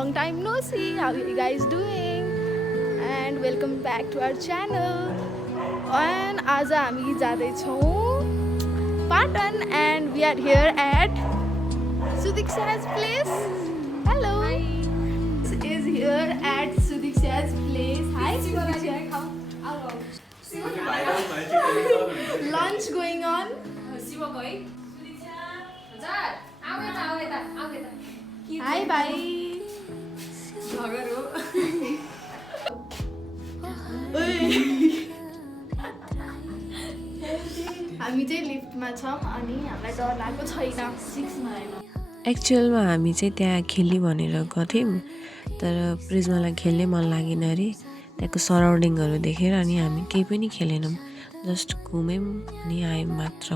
long time no see. How you guys doing? And welcome back to our channel. And आज हामी जाँदैछौँ Patan and we are here at Sudiksha's place. Hello. Hi. This is here at Sudiksha's place. Hi Sudiksha. Lunch going on. Hi bye. हामी चाहिँ लिफ्टमा छौँ अनि हामीलाई डर लागेको छैन 6मा एक्चुअलमा हामी चाहिँ त्यहाँ खेल्ने भनेर गएको थियौँ तर प्रिज्मालाई खेल्नै मन लागेन अरे त्यहाँको सराउन्डिङहरू देखेर अनि हामी केही पनि खेलेनौँ जस्ट घुम्यौँ अनि आयौँ मात्र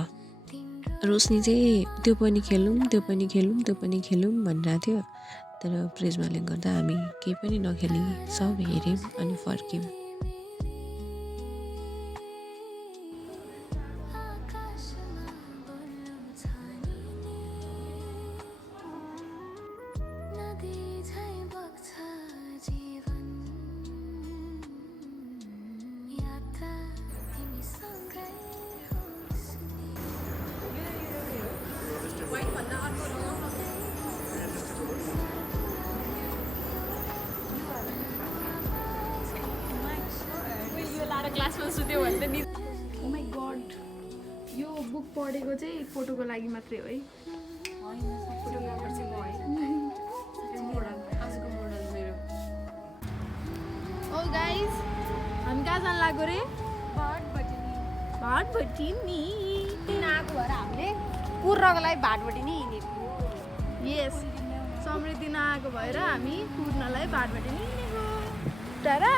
रोशनी चाहिँ त्यो पनि खेलौँ त्यो पनि खेलौँ त्यो पनि खेलौँ भनिरहेको थियो तर प्रिज्माले गर्दा हामी केही पनि नखेली सब हेऱ्यौँ अनि फर्क्यौँ क्लासमा सुत्यो भने त ओ माई गड यो बुक पढेको चाहिँ फोटोको लागि मात्रै हो है फोटोग्राफर चाहिँ ओ गाइस हामी कहाँ जान लाग्यो रे भाटभटिनी आएको भएर हामीले कुर्नको लागि भाटभटिनी हिँडेको यस समृद्धि नआएको भएर हामी कुर्नलाई भाटभटिनी हिँडेको टाढा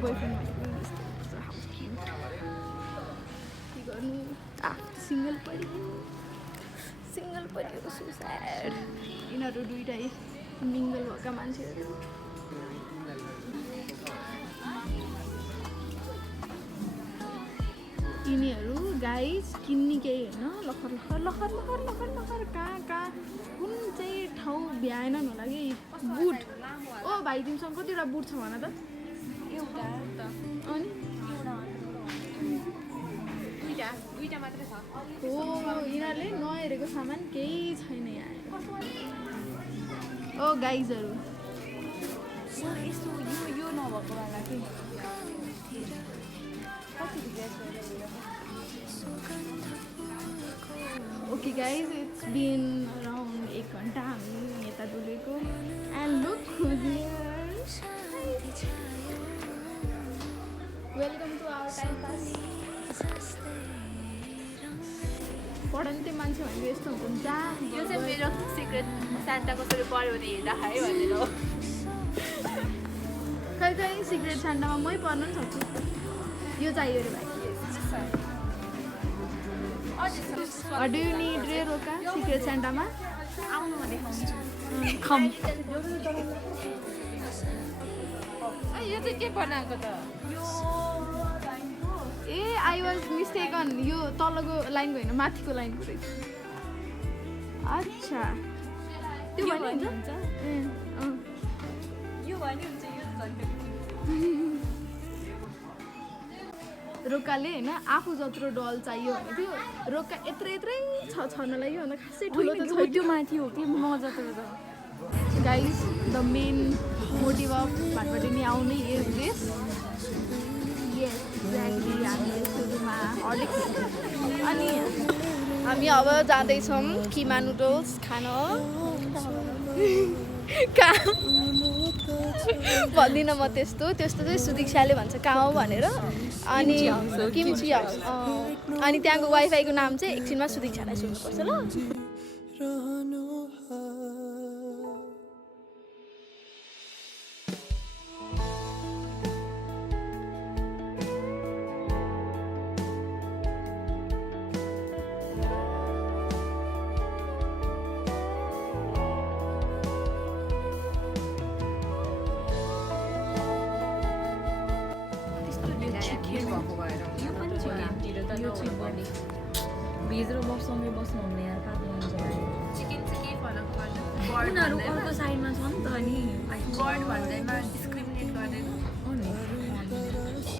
बोयफ्रेन्ड सिंगल पऱ्यो सो स्याड यिनीहरू दुइटै मिङ्गल भएका मान्छेहरू यिनीहरू गाइस किन्ने केही होइन लखर लखर लखर लखर लखर लखर कहाँ कुन चाहिँ ठाउँ भ्याएनन् होला कि बुट ओ भाइ तिमीसँग कतिवटा बुट छ भन त अनि दुईटा मात्रै छ हो यिनीहरूले नहेरेको सामान केही छैन यहाँ ओ गाइजहरू यस्तो यो नभएको बेला कि okay guys it's been around 1 घन्टा हामी यता डुलेको and look welcome to our time pass पढन्ते मान्छे भनेको यस्तो हुन्छ यो चाहिँ मेरो सिक्रेट सान्टा कसरी पढ्यो भने हेर्दाखेरि भनेर हो खै सिक्रेट सान्टामा मै पढ्नु पनि सक्छु यो चाहियो रे भाइ डु यु निड रे रोका सिक्रेट सान्टामा आउनु भने खम यो चाहिँ के बनाएको त ए आई वाज मिस्टेकन यो तलको लाइनको होइन माथिको लाइनको रहेछ अच्छा त्यो भन्ने हुन्छ यो भने हुन्छ रोकाले होइन आफू जत्रो डल चाहियो भने थियो रोका यत्रै छनलाई यो भन्दा खासै ठुलो त छ त्यो माथि हो कि म जत्रो त guys the main motive of Bhatbhateni आउने इज दिस यस एक्ज्याक्टली हामीले सुरुमा हर्लिक्स अनि हामी अब जाँदैछौँ किमा नुडल्स खान कहाँ भन्दिनँ म त्यस्तो चाहिँ सुदीक्षाले भन्छ कहाँ हो भनेर अनि किम्ची हाउस अनि त्यहाँको वाइफाईको नाम चाहिँ एकछिनमा सुदीक्षालाई सोध्नुपर्छ ल भित्र बस्नु बस्नुहुने यार चिकन फरक गर्दैन उनीहरू अर्को साइडमा छ नि त अनि बर्ड भन्दैमा डिस्क्रिमिनेट गर्दैन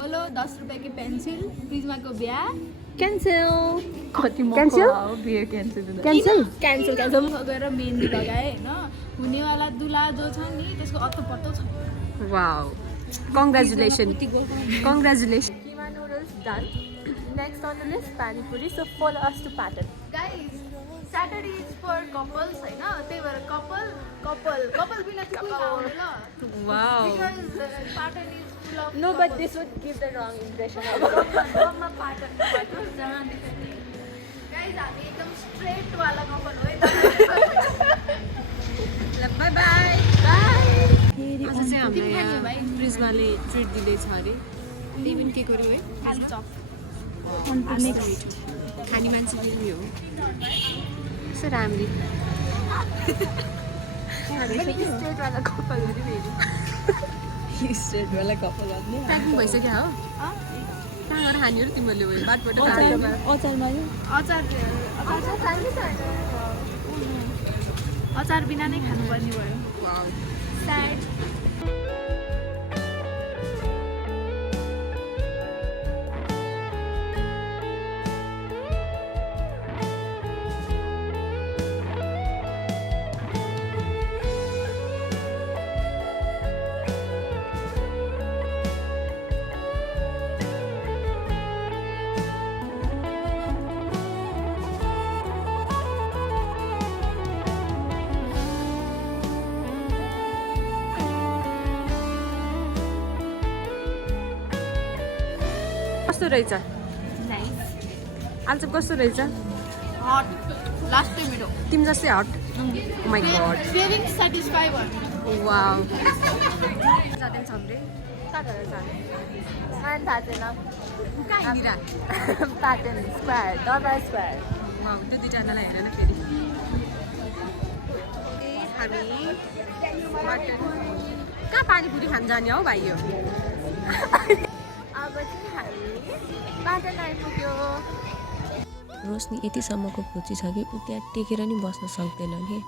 बोलो 10 रुपियाँको पेन्सिल प्रिज्माको बिहा क्यान्सल कति Cancel? बिहे क्यान्सल क्यान्सल क्यान्सल गएर मेहन्दी लगाएँ होइन हुनेवाला दुला जो छ नि त्यसको अत्तो छ wow congratulation congratulation Keema noodles done. Next on the list, pani puri. So follow us to pattern. Guys Saturday is for couples होइन त्यही भएर कपल बिना चाहिँ कोही आउने ल wow because pattern is full of No, but this would give the wrong impression of pattern guys हामी एकदम स्ट्रेट वाला कपल हो है बाई बाई आज चाहिँ तिमी खाने हामीलाई भाइ? प्रिज्माले ट्रिट दिँदैछ अरे त्यही पनि के गर्यो है आलु चप खाने मान्छे पनि हो कस्तो राम्री स्ट्रेटवाला कपाल हो नि फेरि स्ट्रेटवाला कपाल प्याकिङ भइसक्यो हो कहाँ गएर खाने हो र तिमीहरूले उयो बाटबाट अचार बिना नै खानुपर्ने भयो वाउ स्याड कस्तो रहेछ आलुचप कस्तो रहेछ हट लास्टै मेरो तिमी जस्तै हट माई गड क्रेभिङ सेटिस्फाई भयो वाउ जाँदैन छम्रे Man pattern up. कहाँ हिँडिरा Pattern square. Dada square. Wow त्यो दुईजनालाई हेर न फेरि ए हामी मटन कहाँ पानीपुरी खान जाने हौ भाइ यो अब चाहिँ हामी pattern आइपुग्यो. रोशनी यतिसम्मको पुच्ची छ कि ऊ त्यहाँ टेकेर नि बस्न सक्दैन कि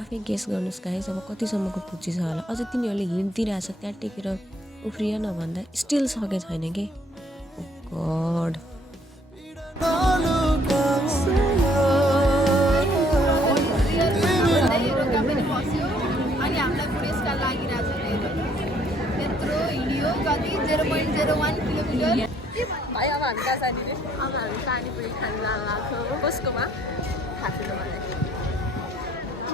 आफै गेस गर्नुहोस् गाइस अब कतिसम्मको पुच्ची छ होला अझ तिनीहरूले हिँड दिइरहेछ त्यहाँ टेकेर उफ्रिए नभन्दा स्टिल सके छैन कि गड पनि बस्यो अनि हामीलाई पुरस्कार लागिरहेको छ त्यत्रो हिँड्यो कति 0.01 किलोमिटर भाइ अब हामी कहाँ जाने रे अब हामी पानीपुरी खान लाग्छौँ. कसकोमा थाहा छैन मलाई.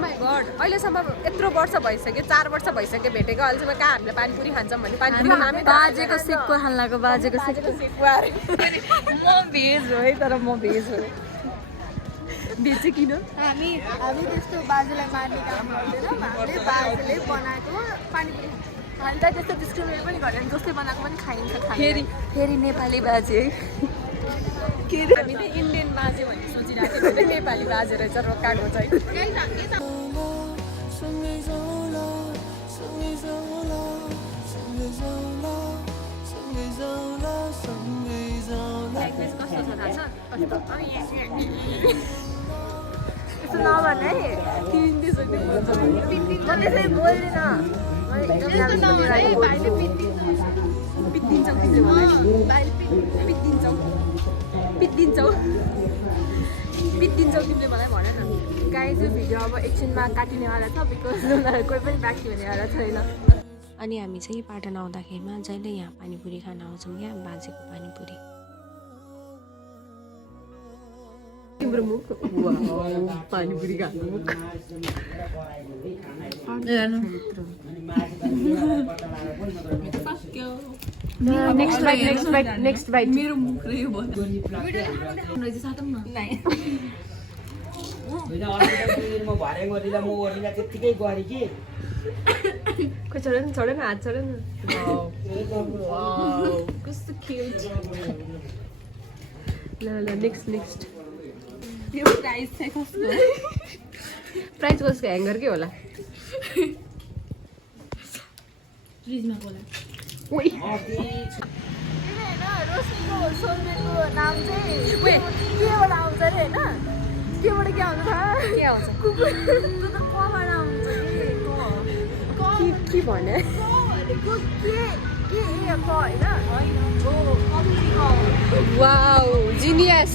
माई गड अहिलेसम्म यत्रो वर्ष भइसक्यो 4 वर्ष भइसक्यो भेटेको अहिलेसम्म कहाँ हामीले पानीपुरी खान्छौँ भने पानीपुरी नामै बाजेको सिक्को खानलाको बाजेको सिक्को अरे म भेज हो है तर म भेज हो भेज चाहिँ किन हामी त्यस्तो बाजेलाई मार्ने काम गर्दैनौँ हामीले बाजेले बनाएको पानीपुरी हामी त त्यस्तो डिस्क्रिमिनेट पनि गर्दैन जसले बनाएको पनि खाइन्छ फेरि नेपाली बाजे है. के अरे हामी त इन्डियन बाजे भन्ने सोचिरहेको थियौँ भने नेपाली बाजे रहेछ रोकाएको चाहिँ कस्तो छ थाहा छ त्यस्तो नभन है. म त्यसै बोल्दिनँ. त्यस्तो नहोस् है भाइले पित्दिन्छौ तिमीले मलाई पित्दिन्छौ तिमीले मलाई भन न गाइस यो भिडियो अब एकछिनमा काटिनेवाला छ बिकज उनीहरू कोही पनि बाँकी हुनेवाला छैन. अनि हामी चाहिँ पाटन आउँदाखेरिमा जहिले यहाँ पानीपुरी खान आउँछौँ क्या बाजेको पानीपुरी तिम्रो मुख पानीपुरी खानु मुख नेक्स्ट बाइट मेरो मुख र यो छोड न हात छोड न कस्तो क्युट ल नेक्स्ट यो प्राइस चाहिँ कस्तो प्राइस कसको ह्याङ्गरकै होला फ्रिजमा बोला ओइ रोशनीको सोलमेटको नाम चाहिँ केबाट आउँछ अरे होइन केबाट के आउँछ थाहा के आउँछ कुकुर त्यो त कबाट आउँछ कि के भने भनेको के ए क होइन wow genius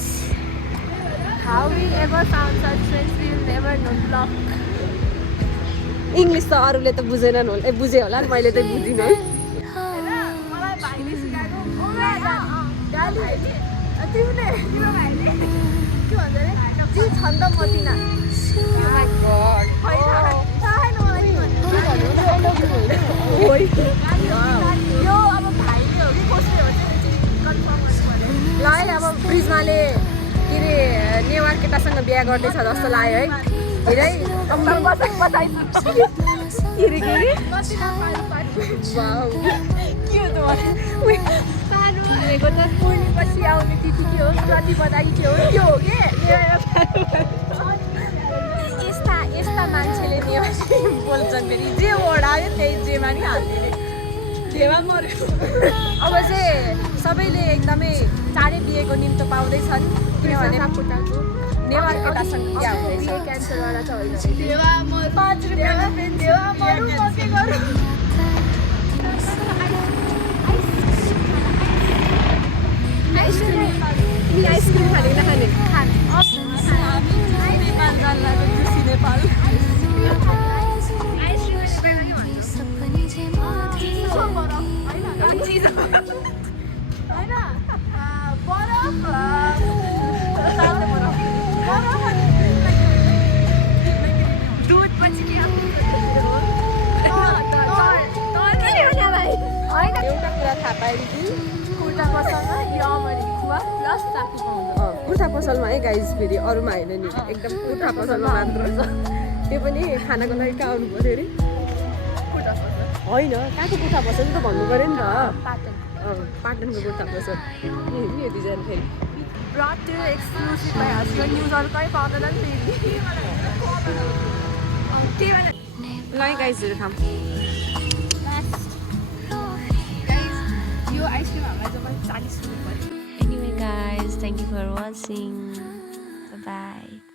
How we ever found such friends we will never know. Block. English त अरूले त बुझेनन् होला बुझे होला नि मैले त बुझिनँ होइन मलाई भाइले सिकाएको गाली तिमीले तिम्रो भाइले के भन्छ अरे जी छन्द मतिना यो अब भाइले हो कि कसले हो चाहिँ कन्फर्म गर्नु ल है अब प्रिज्माले के अरे नेवार केटासँग बिहा गर्दैछ जस्तो लाग्यो है हेरै वाउ भनेको त पूर्णिपछि आउने तिथि के हो प्रति बधाई के हो त्यो हो के यस्ता मान्छेले नेवारी बोल्छन् फेरि जे वर्ड आयो त्यही जेमा नि हाल्ने जेमा मर्यो अब चाहिँ सबैले एकदमै चाँडै बिहेको निम्तो पाउँदैछन् किनभने नेवार केटासँग बिहा हुँदैछ क्यान्सरवाला छ होइन देवा म 5 रुपैयाँमा देवा मरु म के गरौँ आइसक्रिम खाने नखाने नेपाल जान्ला खुसी नेपाल दुध पछि के एउटा कुरा थाहा पाएँ कि कुर्ता पसलमा यो अमरी खुवा प्लस साथी पाउँछ कुर्ता पसलमा है गाइज फेरि अरूमा होइन नि एकदम कुर्ता पसलमा मात्र छ त्यो पनि खानाको लागि कहाँ आउनु पऱ्यो अरे होइन कहाँको कुर्ता पसल त भन्नु पऱ्यो नि त पाटनको कुर्ता पसल हेर्नु यो डिजाइन फेरि brought to exclusive by husband न्युजहरू कहीँ पाउँदैन नि फेरि ल है गाइजहरू खाऊँ यो आइसक्रिम हामीलाई जब 40 रुपियाँ पर्यो Anyway guys, thank you for watching. Bye bye.